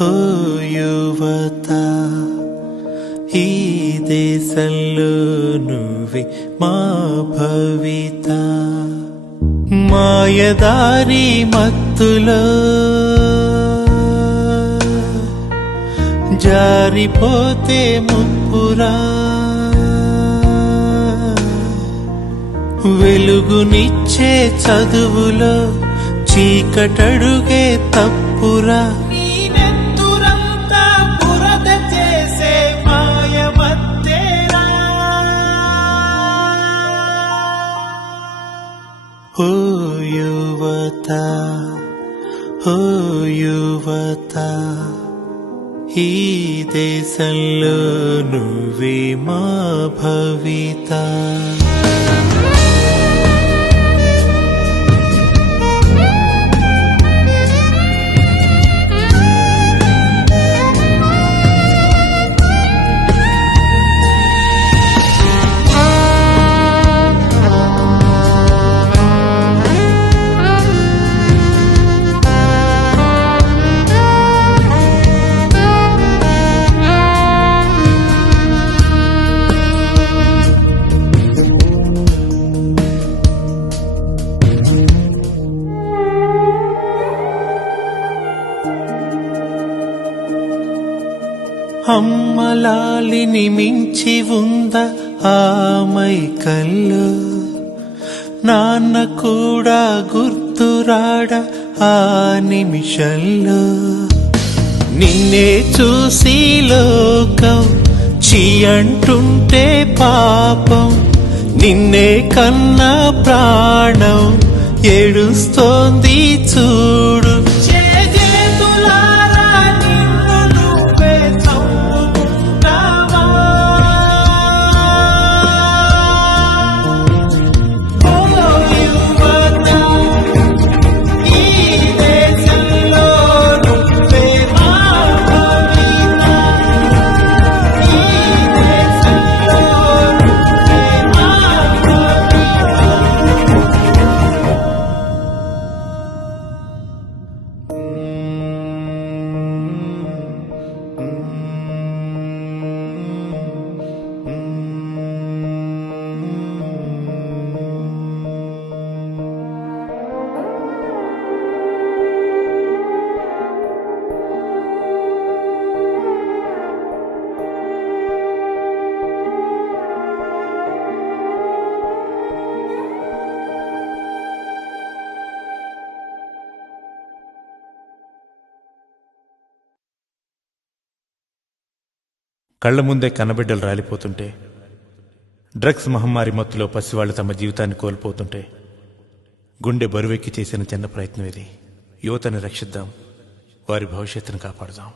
ఓ యువత, ఈ దేశంలో నువ్వే మా భవిత. మాయదారి మత్తులో జారిపోతే ముప్పురా, వెలుగునిచ్చే చదువులో చీకటడుగే తప్పురా. ఓ యువత, ఓ యువత, ఈ దేశంలో నువ్వే మా భవిత. అమ్మలాలిని మించి ఉందా ఆమై కల్లో, నాన్న కూడా గుర్తురాడ ఆ నిమిషంలో. నిన్నే చూసి లోకం చీ అంటుంటే పాపం, నిన్నే కన్నా ప్రాణం ఏడుస్తోంది చూడు. కళ్ల ముందే కన్నబిడ్డలు రాలిపోతుంటే, డ్రగ్స్ మహమ్మారి మత్తులో పసివాళ్లు తమ జీవితాన్ని కోల్పోతుంటే గుండె బరువెక్కి చేసిన చిన్న ప్రయత్నం ఇది. యువతని రక్షిద్దాం, వారి భవిష్యత్తును కాపాడుదాం.